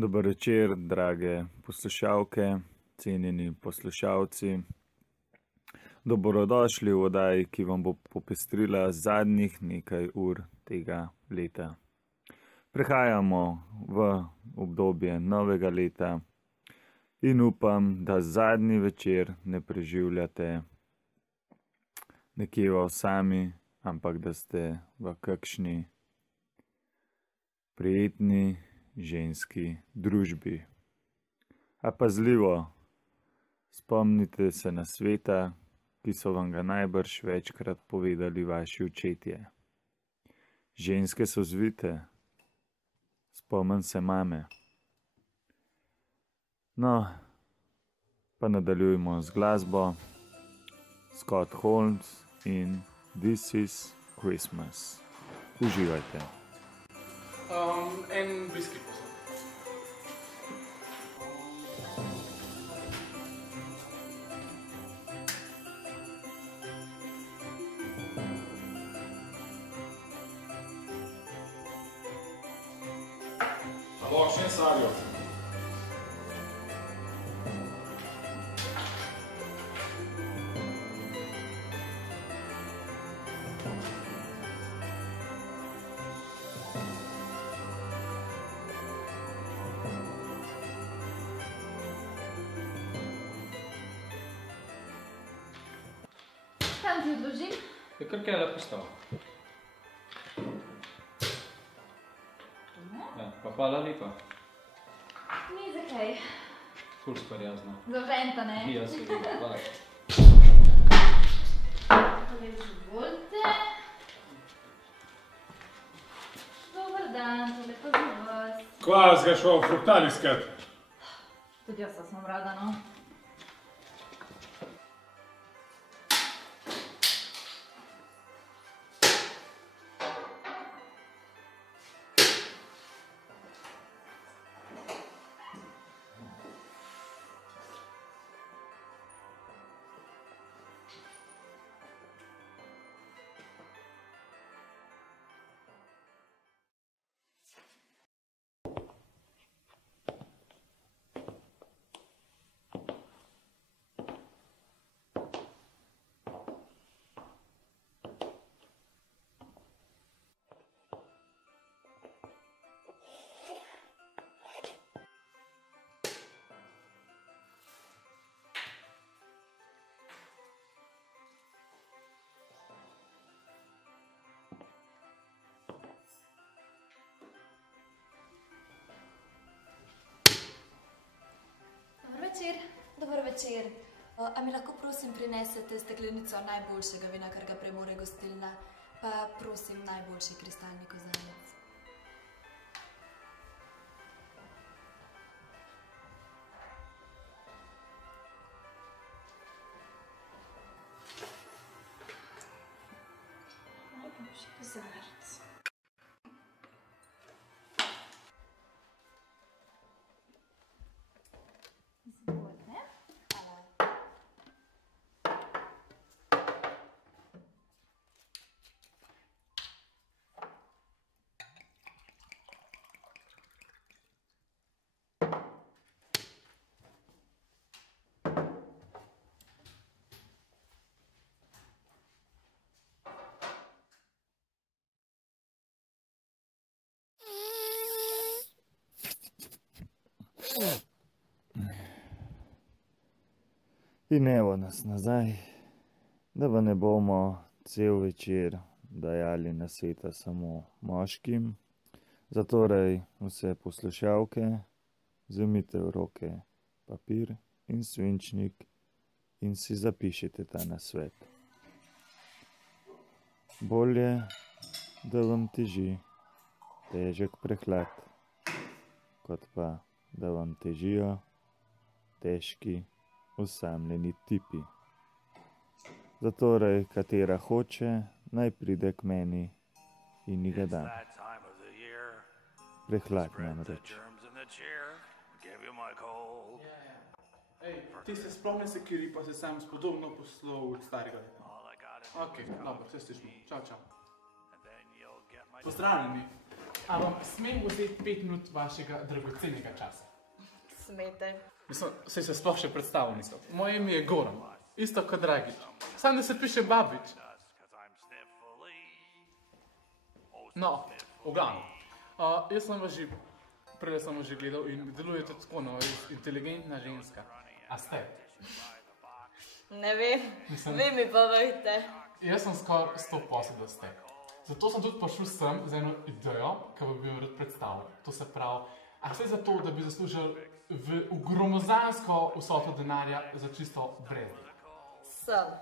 Dober večer, drage poslušalke, cenjeni poslušalci. Dobrodošli v oddaji, ki vam bo popestrila zadnjih nekaj ur tega leta. Prehajamo v obdobje novega leta in upam, da zadnji večer ne preživljate nekje v osami, ampak da ste v kakšni prijetni ženski družbi. A pazljivo, spomnite se nasveta, ki so vam ga najbrž večkrat povedali vaši očetje. Ženske so zvite, spomnim se mame. No, pa nadaljujemo z glasbo. Scott Holmes in This is Christmas. Uživajte. En whisky, prosim. Alo, še en sadjo. Kam ti odložim? Je kar kaj lepo stav. Ja, pa hvala lepa. Ni za kaj. Ful sprijazno. Zaventa, ne? Ja, seveda, hvala. Izvolite. Dober dan, tole pa za vas. Kva, si ga šel v fruktal iskat? Tudi jaz sem rada, no. Dober večer. A mi lahko prosim prinesete steklenico najboljšega vina, kar ga premore gostilna, pa prosim najboljši kristalni kozarec. Najboljši kozarec. In evo nas nazaj, da vam ne bomo cel večer dajali nasveta samo moškim. Zatorej vse poslušalke, vzemite v roke papir in svinčnik in si zapišite ta nasvet. Bolje, da vam teži težek prehlad, kot pa da vam težijo težki osamljeni tipi. Zatorej, katera hoče, naj pride k meni in ji ga dam. Prehlad namreč. Ej, ti se sploh ne sekiri, pa se sam spodobno poslal od starega leta. Ok, dobro, vse stišmo. Čau, čau. Pozdravljeni. A vam smem vzeti 5 minut vašega dragocenega časa? Smete. Mislim, saj se sploh še predstavil nisem. Moje ime je Goran, isto kot Dragič. Sam da se piše Babič. No, v glavnem. Jaz sem vas že, prej sem vas že gledal in delujete tako, no, inteligentna ženska. A ste? Ne vem, vi mi povejte. Jaz sem skoraj 100%, da ste. Zato sem tudi prišel sem z eno idejo, ki bi jo rad predstavil. To se pravi, a vse zato, da bi zaslužili v gromozansko vsoto denarja za čisto brez. Sem.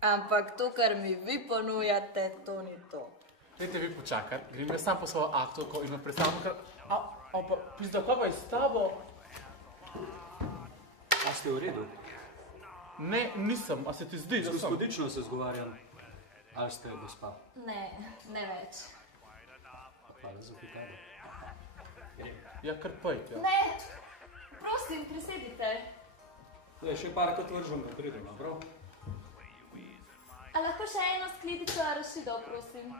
Ampak to, kar mi vi ponujate, to ni to. Dajte vi počakati, grem jaz sam po svojo aktovko in me predstavljam, ker... pa, pizda, kaj pa je s tabo? A ste v redu? Ne, nisem, a se ti zdi, da sem? Gospodično se zgovarjam. Ali ste gospa? Ne, ne več. Hvala za pikado. Ja, kar pojď, ja. Ne, prosim, prisedite. Zdaj, še parkrat vržem, da pridem, prav? A lahko še eno skledico arašidov, prosim?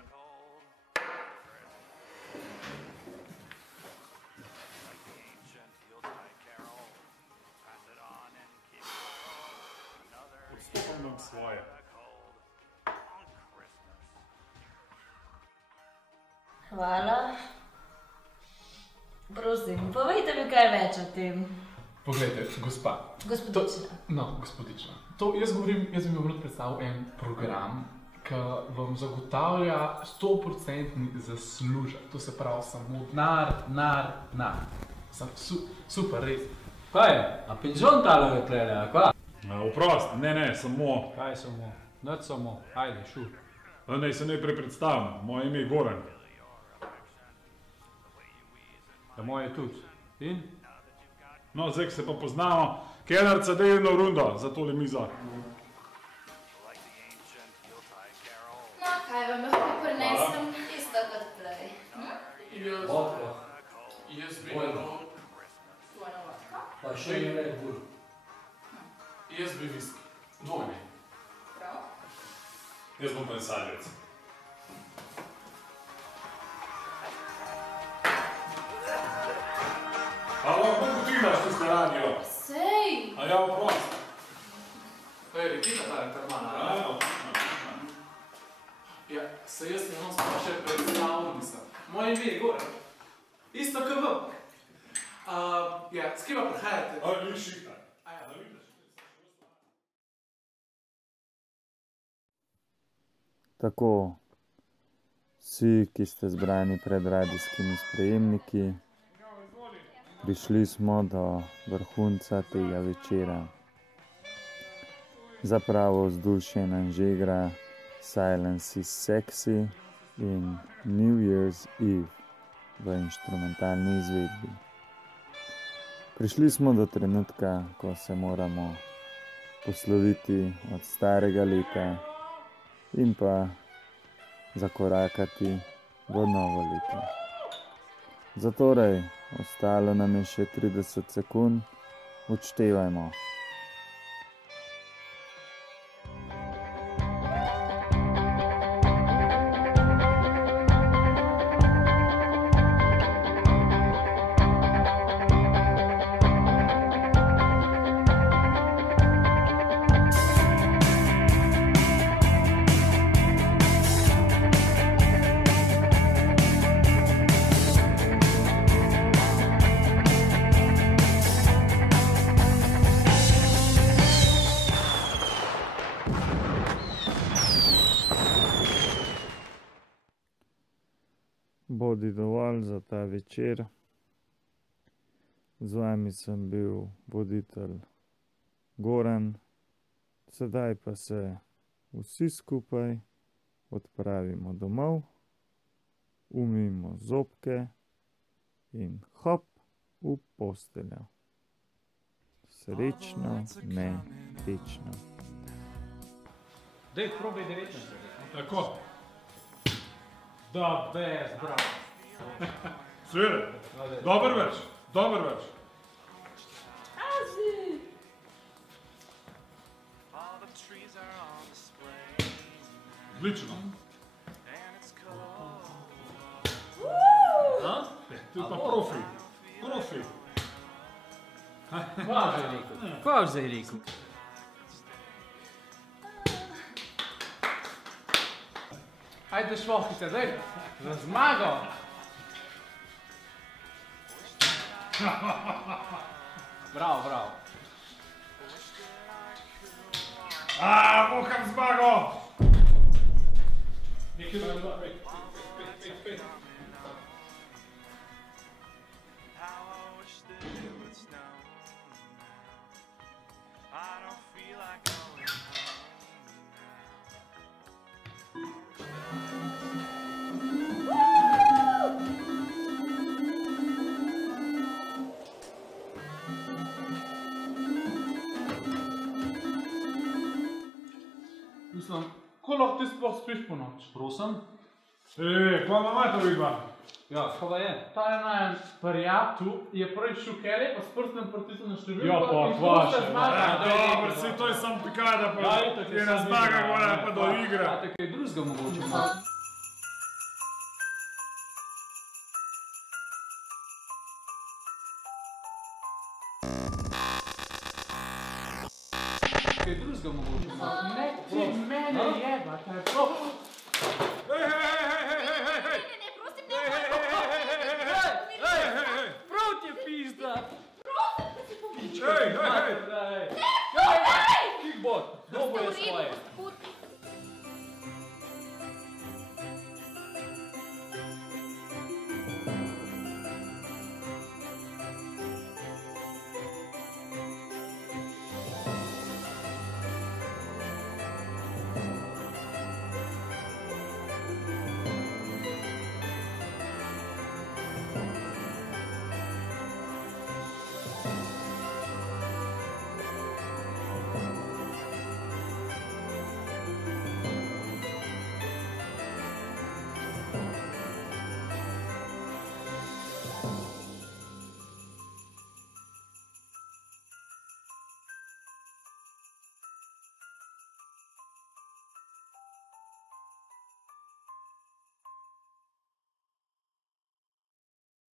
Odstopam vam svoje. Hvala. Prosim, povejte mi kaj več o tem. Poglejte, gospa. Gospodična. No, gospodična. To jaz govorim, jaz bi vam rad predstavil en program, ki vam zagotavlja 100% zaslužek. To se pravi samo denar. Super, res. Kaj je? A penzion tale je tlele, a kva? Oprost, ne, samo. Kaj samo? Nič samo. Ajde, šut. Naj se najprej predstavim, moje ime je Goran. Ja, moje tudi. In? No, zdaj se pa poznamo. Kelnerca, daj eno rundo za tole mizo. No, kaj vam lahko prinesem? Isto kot prej. Vodka. Jaz bi naročil. Dvojno vodko. Pa še je Red Bull. Jaz bi viski. Dvojni. Prav. Jaz bom pensalec. A lahko potimaš tisto radio? Sej! A ja, oprost. Ej, rekina ta intermana. Ja, se jaz ne sploh še predstavljal nisem. Moje ime je Goran. Isto kot vam. Ja, s kima prihajate? A, ni šita. Tako, vsi, ki ste zbrani pred radijskimi sprejemniki, prišli smo do vrhunca tega večera. Za pravo vzdušje nam žegra Silence is Sexy in New Year's Eve v inštrumentalni izvedbi. Prišli smo do trenutka, ko se moramo posloviti od starega leta in pa zakorakati v novo leto. Zatorej, ostalo nam je še 30 sekund, odštevajmo. Bodi dovolj za ta večer. Z vami sem bil voditelj Goran. Sedaj pa se vsi skupaj odpravimo domov, umijmo zobke in hop v posteljo. Srečno, ne tečno. Dej, probaj 19. Tako. Da, bez, bravo. Seveda. Dober več. Azi! Odlično. je pa profi. Profi. Kva boš zdaj rekel? Ajde švohice, daj, za zmago! Bravo, bravo. Voham zmago! Nekaj da dva, pet. Mislim, ko lahko ti sploh spiš po noč? Prosim? Kva imate vidva? Ja, kva je? Ta je najen prijatelj, je prej šel kelje, pa s prstem pritisnil na številko Ja, pa in to kvaš. se zmaga. Dobro, si to je sam pikada, pa je na zmaga gora, pa do igre. Imate kaj drugega mogoče? Kaj drugega mogoče? Ne, ti mene jeba, kaj je to? Hej, hej,